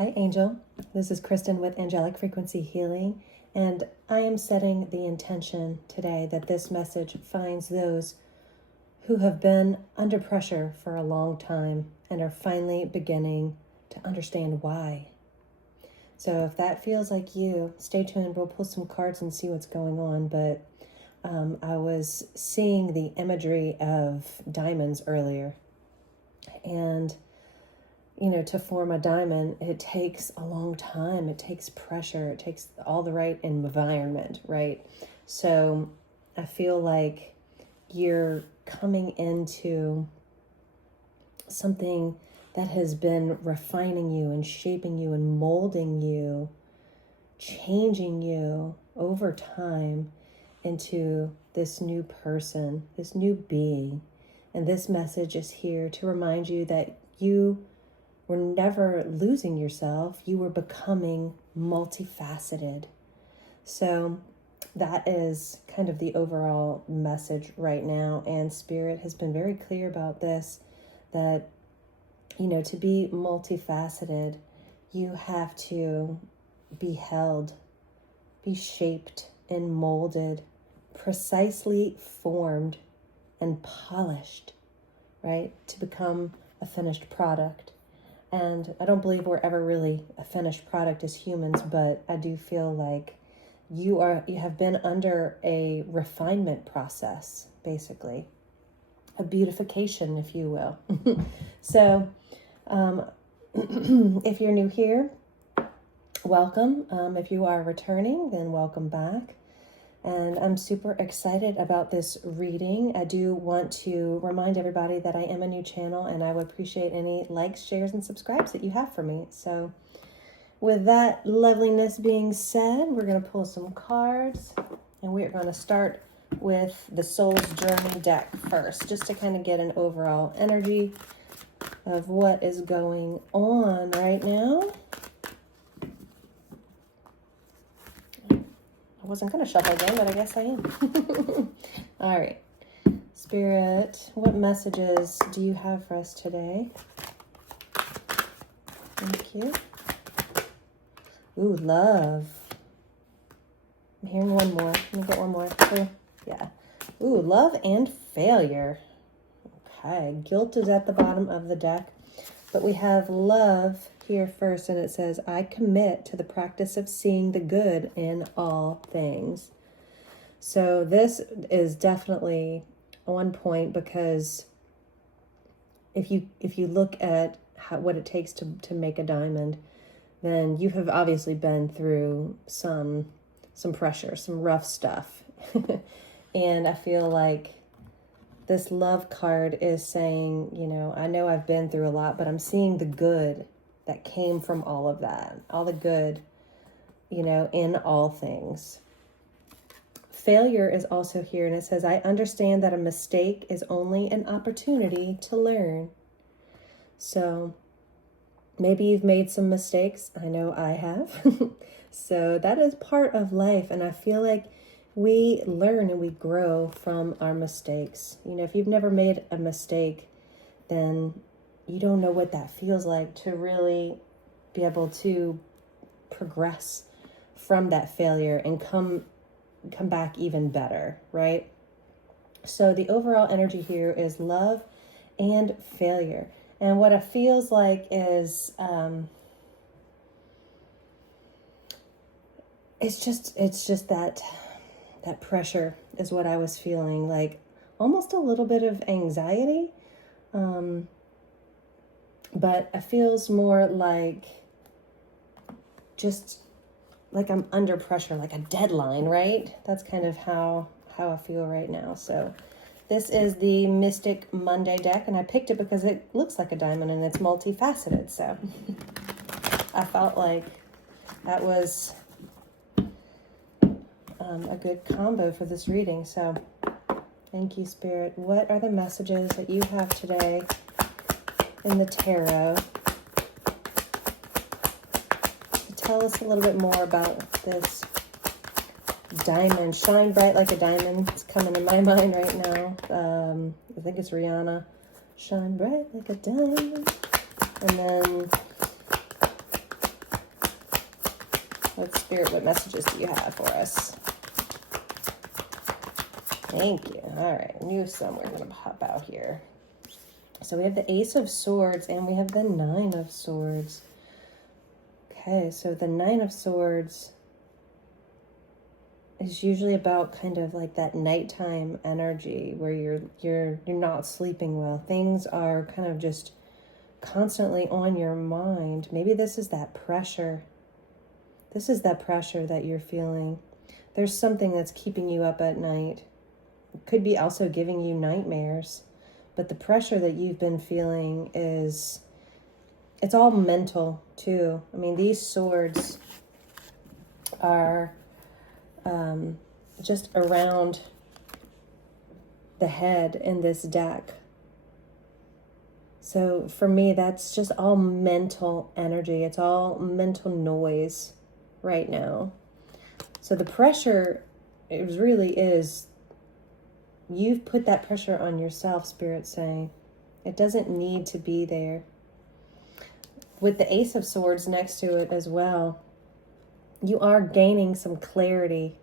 Hi, Angel. This is Kristen with Angelic Frequency Healing, and I am setting the intention today that this message finds those who have been under pressure for a long time and are finally beginning to understand why. So if that feels like you, stay tuned. We'll pull some cards and see what's going on, but I was seeing the imagery of diamonds earlier, and to form a diamond, it takes a long time. It takes pressure. It takes all the right environment, right? So I feel like you're coming into something that has been refining you and shaping you and molding you, changing you over time into this new person, this new being. And this message is here to remind you that you were never losing yourself. You were becoming multifaceted. So that is kind of the overall message right now. And Spirit has been very clear about this, that, to be multifaceted, you have to be held, be shaped and molded, precisely formed and polished, right? To become a finished product. And I don't believe we're ever really a finished product as humans, but I do feel like you have been under a refinement process, basically. A beautification, if you will. So, if you're new here, welcome. If you are returning, then welcome back. And I'm super excited about this reading. I do want to remind everybody that I am a new channel, and I would appreciate any likes, shares, and subscribes that you have for me. So with that loveliness being said, we're going to pull some cards, and we're going to start with the Soul's Journey deck first, just to kind of get an overall energy of what is going on right now. I wasn't going to shuffle again, but I guess I am. All right. Spirit, what messages do you have for us today? Thank you. Ooh, love. I'm hearing one more. Let me get one more. Yeah. Ooh, love and failure. Okay. Guilt is at the bottom of the deck, but we have love here first, and it says, I commit to the practice of seeing the good in all things. So this is definitely on point, because if you look at what it takes to make a diamond, then you have obviously been through some pressure, some rough stuff. And I feel like this love card is saying, I know I've been through a lot, but I'm seeing the good that came from all of that, all the good, in all things. Failure is also here, and it says, I understand that a mistake is only an opportunity to learn. So maybe you've made some mistakes. I know I have. So that is part of life, and I feel like we learn and we grow from our mistakes. If you've never made a mistake, then you don't know what that feels like to really be able to progress from that failure and come back even better, right? So the overall energy here is love and failure. And what it feels like is it's just that pressure is what I was feeling, like almost a little bit of anxiety. But it feels more like just like I'm under pressure, like a deadline, right? That's kind of how I feel right now. So this is the Mystic Monday deck, and I picked it because it looks like a diamond and it's multifaceted. So I felt like that was a good combo for this reading. So thank you, Spirit. What are the messages that you have today in the tarot? Tell us a little bit more about this diamond. Shine bright like a diamond. It's coming in my mind right now. I think it's Rihanna. Shine bright like a diamond. And then Spirit, what messages do you have for us? Thank you. All right, I knew some were going to pop out here. So we have the Ace of Swords and we have the Nine of Swords. Okay, so the Nine of Swords is usually about kind of like that nighttime energy where you're not sleeping well. Things are kind of just constantly on your mind. Maybe this is that pressure. This is that pressure that you're feeling. There's something that's keeping you up at night. It could be also giving you nightmares. But the pressure that you've been feeling it's all mental too. I mean, these swords are just around the head in this deck. So for me, that's just all mental energy. It's all mental noise right now. So the pressure, it really is, you've put that pressure on yourself, Spirit's saying. It doesn't need to be there. With the Ace of Swords next to it as well, you are gaining some clarity.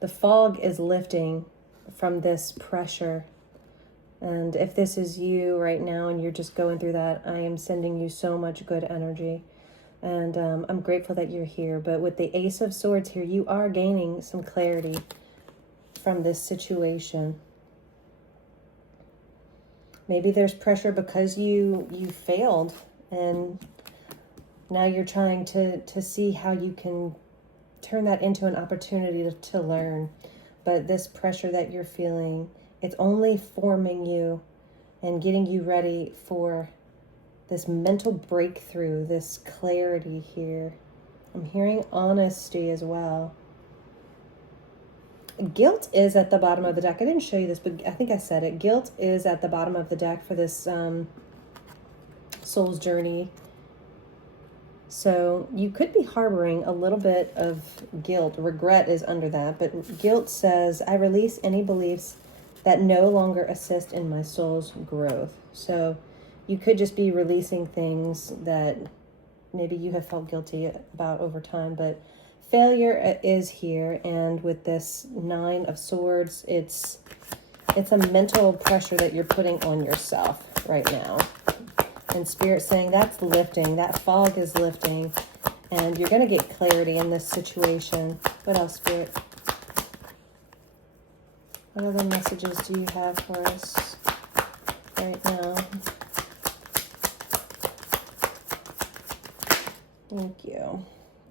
The fog is lifting from this pressure. And if this is you right now and you're just going through that, I am sending you so much good energy. And I'm grateful that you're here. But with the Ace of Swords here, you are gaining some clarity from this situation. Maybe there's pressure because you failed and now you're trying to see how you can turn that into an opportunity to learn. But this pressure that you're feeling, it's only forming you and getting you ready for this mental breakthrough, this clarity here. I'm hearing honesty as well. Guilt is at the bottom of the deck. I didn't show you this, but I think I said it. Guilt is at the bottom of the deck for this soul's journey. So you could be harboring a little bit of guilt. Regret is under that, but guilt says, I release any beliefs that no longer assist in my soul's growth. So you could just be releasing things that maybe you have felt guilty about over time, but failure is here. And with this Nine of Swords, it's a mental pressure that you're putting on yourself right now. And Spirit saying that's lifting, that fog is lifting, and you're going to get clarity in this situation. What else, Spirit? What other messages do you have for us right now? Thank you.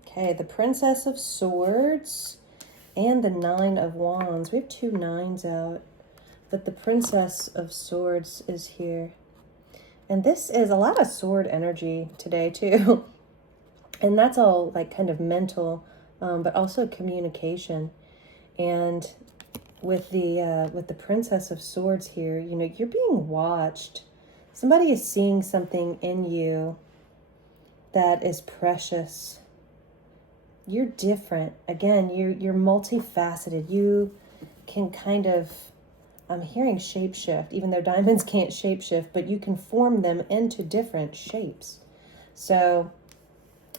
Okay, the Princess of Swords and the Nine of Wands. We have two nines out, but the Princess of Swords is here. And this is a lot of sword energy today too. And that's all like kind of mental, but also communication. And with the Princess of Swords here, you know, you're being watched. Somebody is seeing something in you that is precious. You're different. Again, you're multifaceted. You can kind of, I'm hearing shapeshift, even though diamonds can't shapeshift, but you can form them into different shapes. So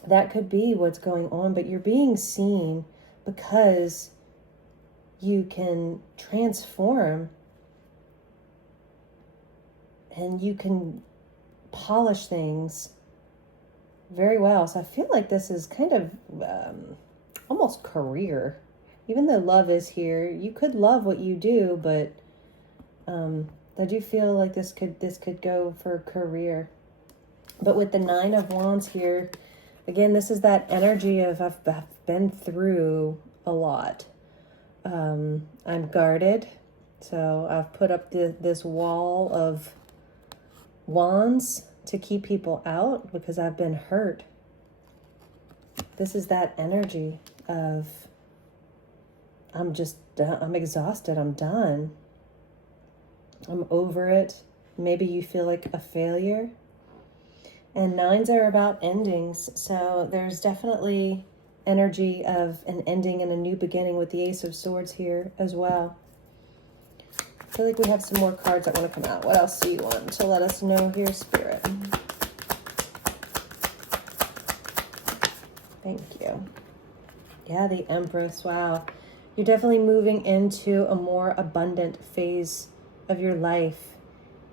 that could be what's going on, but you're being seen because you can transform and you can polish things very well. So I feel like this is kind of almost career. Even though love is here, you could love what you do, but I do feel like this could go for career. But with the Nine of Wands here, again, this is that energy of I've been through a lot. I'm guarded, so I've put up this wall of wands to keep people out because I've been hurt. This is that energy of I'm exhausted, I'm done. I'm over it. Maybe you feel like a failure. And nines are about endings. So there's definitely energy of an ending and a new beginning with the Ace of Swords here as well. I feel like we have some more cards that want to come out. What else do you want to let us know here, Spirit? Thank you. Yeah, the Empress. Wow. You're definitely moving into a more abundant phase of your life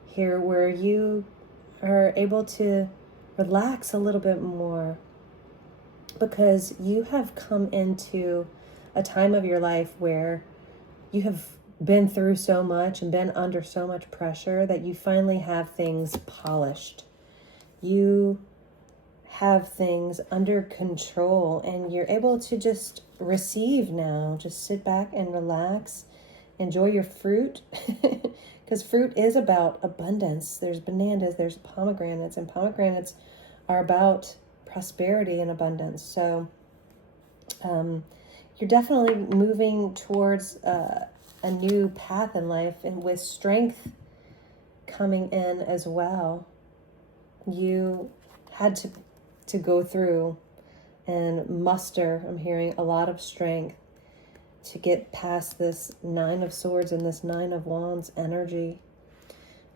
here where you are able to relax a little bit more because you have come into a time of your life where you have been through so much and been under so much pressure that you finally have things polished. You have things under control and you're able to just receive now. Just sit back and relax. Enjoy your fruit because fruit is about abundance. There's bananas, there's pomegranates, and pomegranates are about prosperity and abundance. So you're definitely moving towards a new path in life and with strength coming in as well. You had to go through and muster, I'm hearing, a lot of strength to get past this Nine of Swords and this Nine of Wands energy.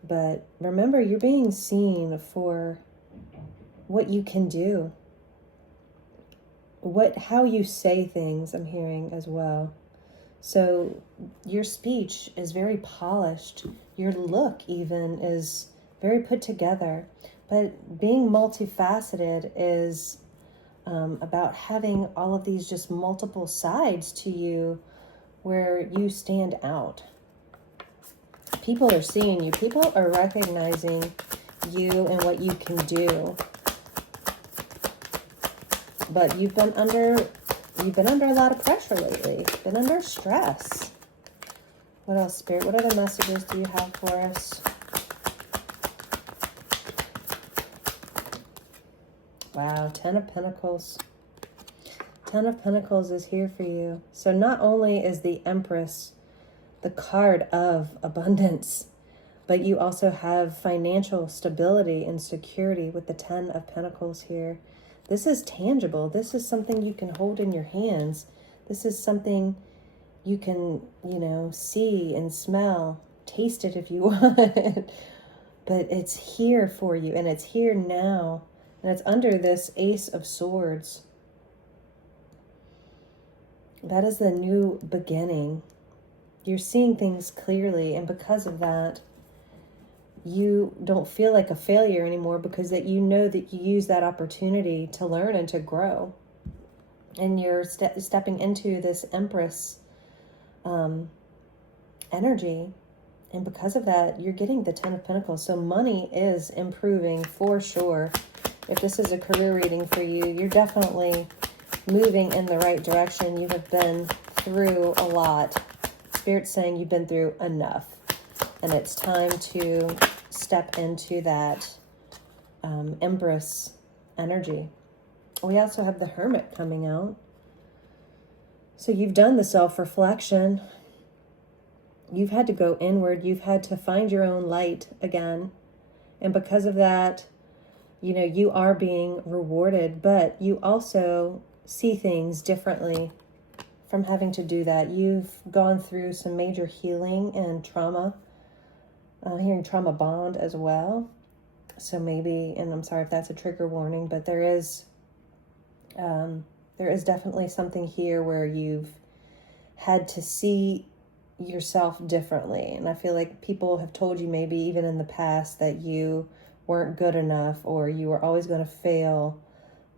But remember, you're being seen for what you can do. How you say things, I'm hearing as well. So your speech is very polished. Your look even is very put together. But being multifaceted is about having all of these just multiple sides to you where you stand out. People are seeing you. People are recognizing you and what you can do. But you've been under a lot of pressure lately. Been under stress. What else, Spirit? What other messages do you have for us? Wow, Ten of Pentacles. Ten of Pentacles is here for you. So not only is the Empress the card of abundance, but you also have financial stability and security with the Ten of Pentacles here. This is tangible. This is something you can hold in your hands. This is something you can, see and smell, taste it if you want. But it's here for you and it's here now. And it's under this Ace of Swords. That is the new beginning. You're seeing things clearly, and because of that, you don't feel like a failure anymore because that you know that you use that opportunity to learn and to grow. And you're stepping into this Empress energy. And because of that, you're getting the Ten of Pentacles. So money is improving for sure. If this is a career reading for you, you're definitely moving in the right direction. You have been through a lot. Spirit's saying you've been through enough. And it's time to step into that Empress energy. We also have the Hermit coming out. So you've done the self-reflection. You've had to go inward. You've had to find your own light again. And because of that, you are being rewarded, but you also see things differently from having to do that. You've gone through some major healing and trauma. I'm hearing trauma bond as well. So maybe, and I'm sorry if that's a trigger warning, but there is definitely something here where you've had to see yourself differently. And I feel like people have told you maybe even in the past that you weren't good enough or you were always going to fail,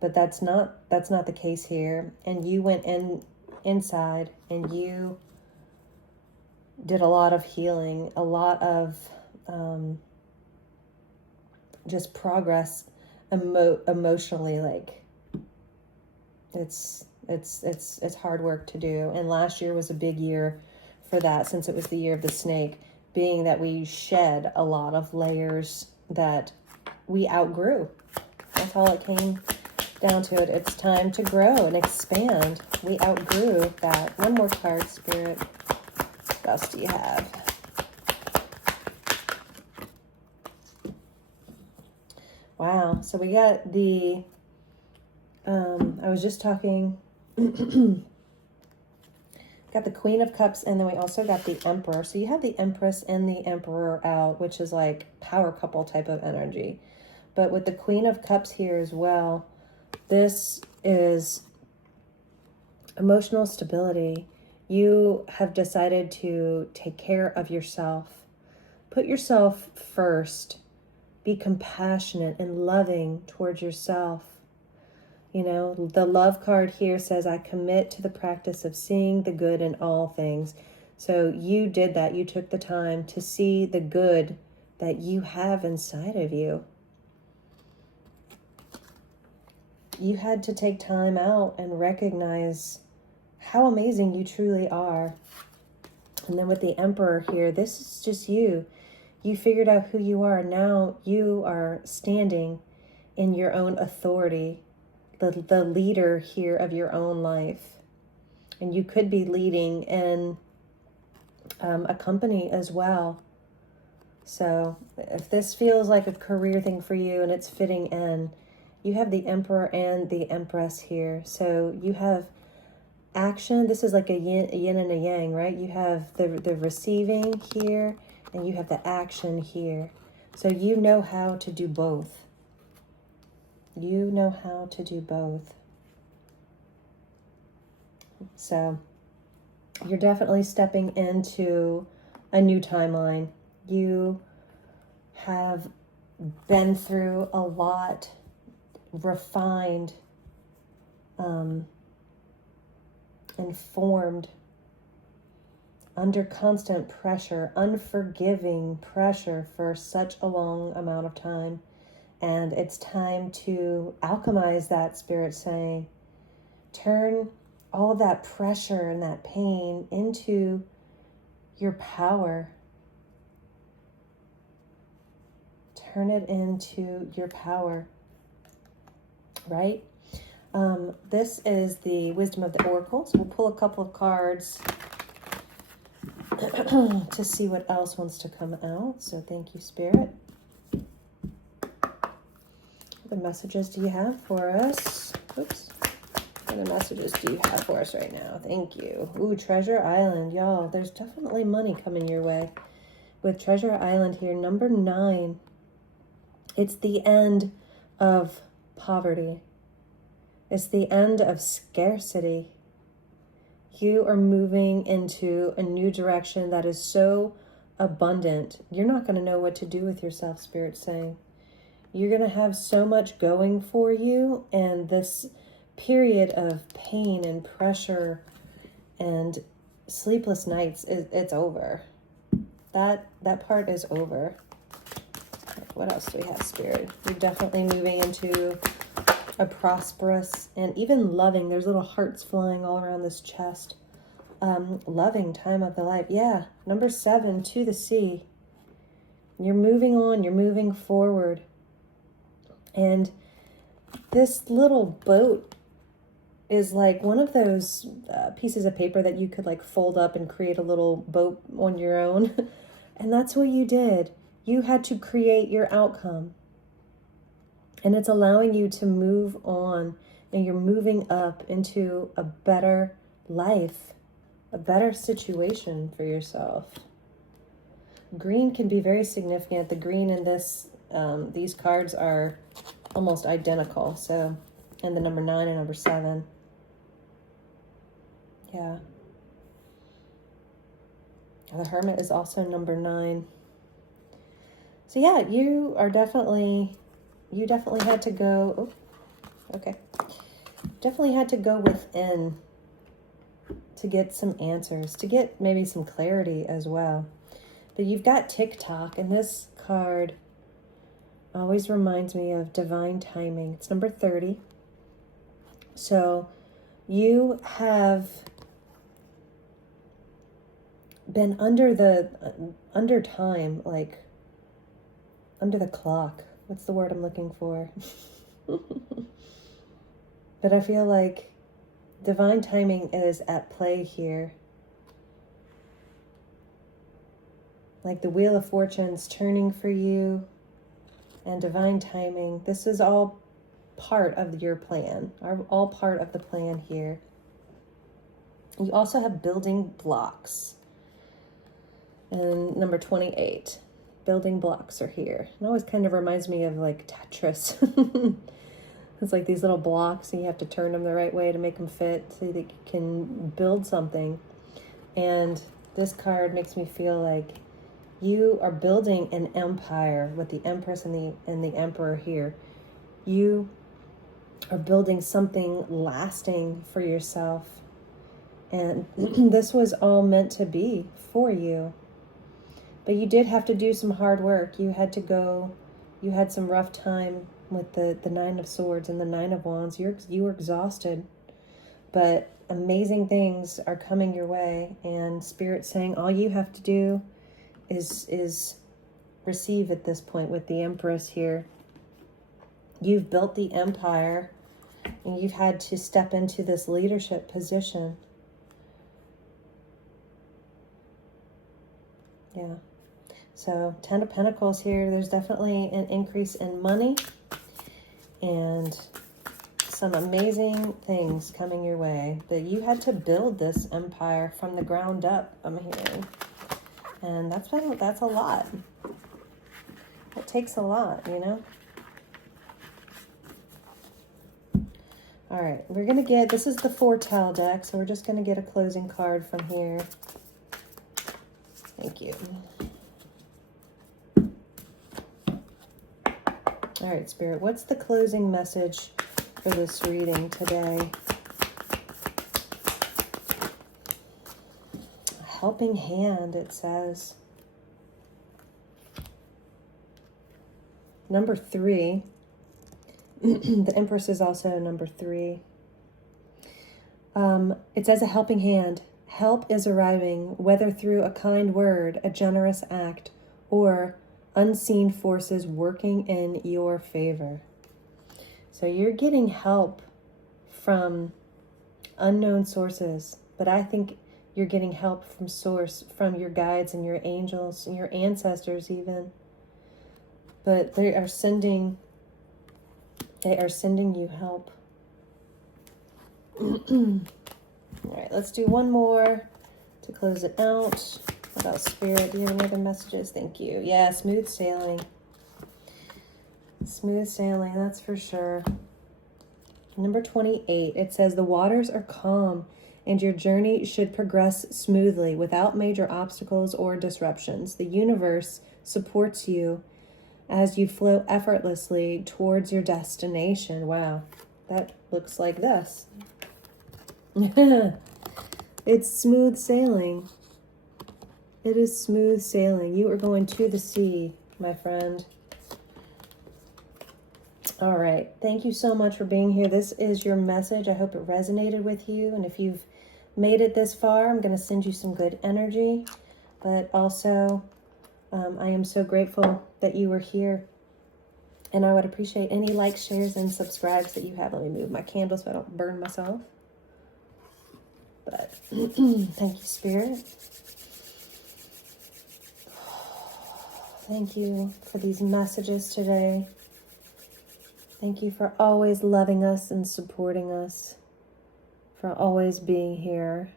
but that's not the case here. And you went inside and you did a lot of healing, a lot of just progress emotionally. Like it's hard work to do. And last year was a big year for that, since it was the year of the snake, being that we shed a lot of layers that we outgrew. That's all it came down to it. It's time to grow and expand. We outgrew that. One more card, Spirit. What else do you have? Wow. So we got the, I was just talking, got the Queen of Cups, and then we also got the Emperor. So you have the Empress and the Emperor out, which is like power couple type of energy. But with the Queen of Cups here as well, this is Emotional stability. You have decided to take care of yourself. Put yourself first. Be compassionate and loving towards yourself. You know, the love card here says, I commit to the practice of seeing the good in all things. So you did that. You took the time to see the good that you have inside of you. You had to take time out and recognize how amazing you truly are. And then with the Emperor here, this is just you. You figured out who you are. Now you are standing in your own authority, the leader here of your own life. And you could be leading in a company as well. So if this feels like a career thing for you and it's fitting in, you have the Emperor and the Empress here. So you have action. This is like a yin and a yang, right? You have the receiving here and you have the action here. So you know how to do both. You know how to do both. So you're definitely stepping into a new timeline. You have been through a lot, refined, informed, under constant pressure, unforgiving pressure for such a long amount of time. And it's time to alchemize that, Spirit saying. Turn all of that pressure and that pain into your power. Turn it into your power, right? This is the Wisdom of the Oracle. So we'll pull a couple of cards to see what else wants to come out. So thank you, Spirit. What messages do you have for us? Oops. What other messages do you have for us right now? Thank you. Ooh, Treasure Island. Y'all, there's definitely money coming your way. With Treasure Island here, number 9. It's the end of poverty. It's the end of scarcity. You are moving into a new direction that is so abundant. You're not going to know what to do with yourself, Spirit's saying. You're going to have so much going for you, and this period of pain and pressure and sleepless nights, it's over. That part is over. What else do we have, Spirit? You're definitely moving into a prosperous and even loving. There's little hearts flying all around this chest. Loving time of the life. Yeah, number 7, to the sea. You're moving on. You're moving forward. And this little boat is like one of those pieces of paper that you could like fold up and create a little boat on your own. And that's what you did. You had to create your outcome. And it's allowing you to move on, and you're moving up into a better life, a better situation for yourself. Green can be very significant. The green in this, these cards are almost identical. So, and the number 9 and number 7. Yeah. The Hermit is also number 9. So yeah, you definitely had to go, definitely had to go within to get some answers, to get maybe some clarity as well. But you've got TikTok, and this card always reminds me of divine timing. It's number 30. So you have been under time, like under the clock. What's the word I'm looking for? But I feel like divine timing is at play here. Like the Wheel of Fortune's turning for you, and divine timing. This is all part of your plan, all part of the plan here. You also have building blocks. And number 28, building blocks are here. It always kind of reminds me of like Tetris. It's like these little blocks and you have to turn them the right way to make them fit so that you can build something. And this card makes me feel like you are building an empire with the Empress and the Emperor here. You are building something lasting for yourself. And this was all meant to be for you. But you did have to do some hard work. You had some rough time with the Nine of Swords and the Nine of Wands. You were exhausted. But amazing things are coming your way. And Spirit's saying all you have to do is receive at this point with the Empress here. You've built the empire and you've had to step into this leadership position. Yeah. So 10 of Pentacles here. There's definitely an increase in money and some amazing things coming your way. But you had to build this empire from the ground up, I'm hearing. And that's a lot. It takes a lot, you know? All right, we're going to get, this is the Foretell deck, so we're just going to get a closing card from here. Thank you. All right, Spirit, what's the closing message for this reading today? A helping hand, it says. Number 3. The Empress is also number 3. It says a helping hand. Help is arriving, whether through a kind word, a generous act, or unseen forces working in your favor. So you're getting help from unknown sources, but I think you're getting help from source, from your guides and your angels and your ancestors even. But they are sending you help. All right, let's do one more to close it out. What about Spirit? Do you have any other messages? Thank you. Yeah, smooth sailing. Smooth sailing, that's for sure. Number 28, it says the waters are calm and your journey should progress smoothly without major obstacles or disruptions. The universe supports you as you flow effortlessly towards your destination. Wow, that looks like this. It's smooth sailing. It is smooth sailing. You are going to the sea, my friend. All right. Thank you so much for being here. This is your message. I hope it resonated with you. And if you've made it this far, I'm going to send you some good energy. But also, I am so grateful that you were here. And I would appreciate any likes, shares, and subscribes that you have. Let me move my candle so I don't burn myself. But thank you, Spirit. Thank you for these messages today. Thank you for always loving us and supporting us, for always being here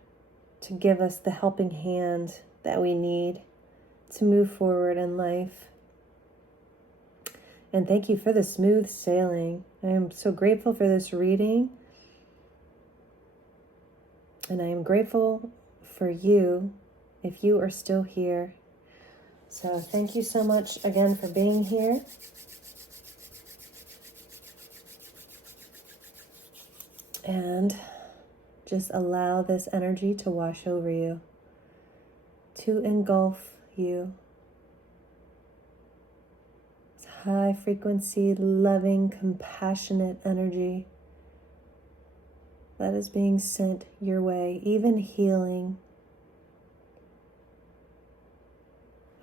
to give us the helping hand that we need to move forward in life. And thank you for the smooth sailing. I am so grateful for this reading. And I am grateful for you if you are still here. So thank you so much again for being here. And just allow this energy to wash over you, to engulf you. It's high frequency, loving, compassionate energy that is being sent your way, even healing.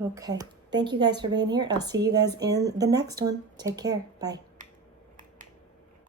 Okay. Thank you guys for being here. I'll see you guys in the next one. Take care. Bye.